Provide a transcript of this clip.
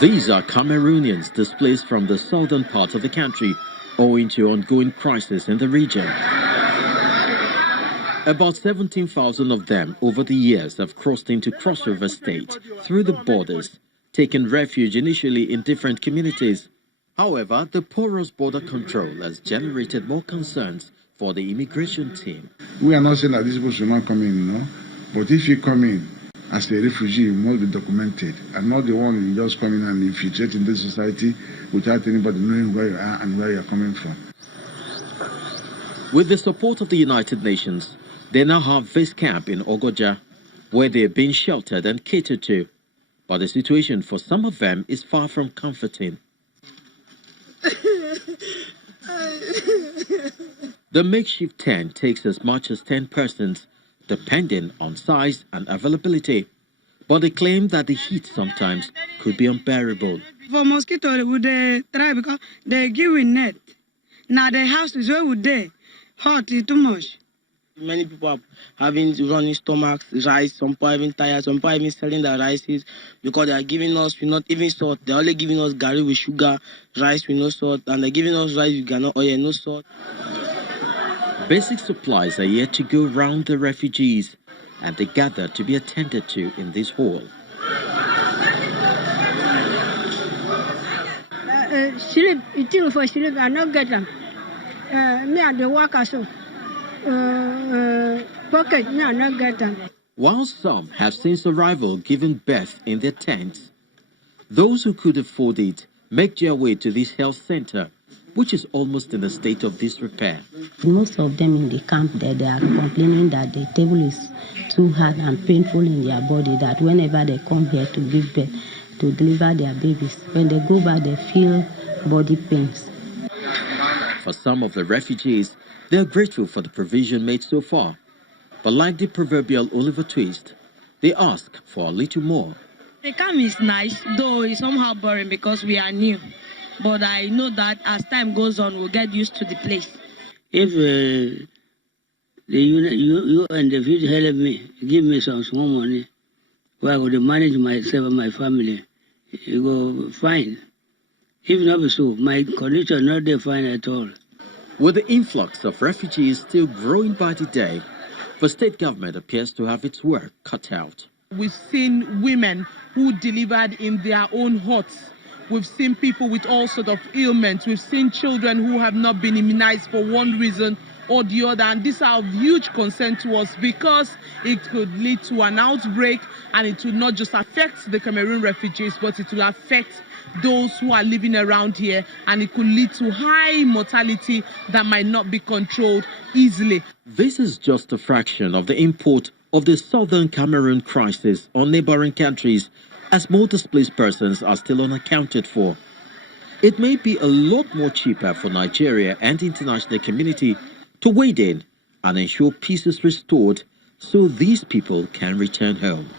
These are Cameroonians displaced from the southern part of the country owing to ongoing crisis in the region. About 17,000 of them over the years have crossed into Cross River State through the borders, taking refuge initially in different communities. However, the porous border control has generated more concerns for the immigration team. We are not saying that these people should not come in, no? But if you come in as a refugee, you must be documented and not the one you just come in and infiltrate in this society without anybody knowing where you are and where you are coming from. With the support of the United Nations, they now have this camp in Ogoja, where they are being sheltered and catered to. But the situation for some of them is far from comforting. The makeshift tent takes as much as 10 persons, depending on size and availability. But they claim that the heat sometimes could be unbearable. For mosquito, would they try because they give a net. Now the house is where would they hot too much. Many people are having running stomachs, rice, some people having tired, some people even selling their rices because they are giving us not even salt. They're only giving us gari with sugar, rice with no salt, and they're giving us rice with gano oil, no salt. Basic supplies are yet to go round the refugees, and they gather to be attended to in this hall. Sleep, eating for sleep, I not get them. Me and the worker so. Pocket, me I not get them. While some have since arrival given birth in their tents, those who could afford it make their way to this health center, which is almost in a state of disrepair. Most of them in the camp there, they are complaining that the table is too hard and painful in their body, that whenever they come here to give birth, to deliver their babies, when they go back, they feel body pains. For some of the refugees, they are grateful for the provision made so far. But like the proverbial Oliver Twist, they ask for a little more. The camp is nice, though it's somehow boring because we are new. But I know that as time goes on, we'll get used to the place. If you and the future help me, give me some small money, where I could manage myself and my family, it go fine. If not so, my condition not there fine at all. With the influx of refugees still growing by the day, the state government appears to have its work cut out. We've seen women who delivered in their own huts. We've seen people with all sorts of ailments. We've seen children who have not been immunized for one reason or the other. And these are of huge concern to us because it could lead to an outbreak, and it will not just affect the Cameroon refugees, but it will affect those who are living around here, and it could lead to high mortality that might not be controlled easily. This is just a fraction of the import of the southern Cameroon crisis on neighboring countries, as more displaced persons are still unaccounted for. It may be a lot more cheaper for Nigeria and the international community to wade in and ensure peace is restored so these people can return home.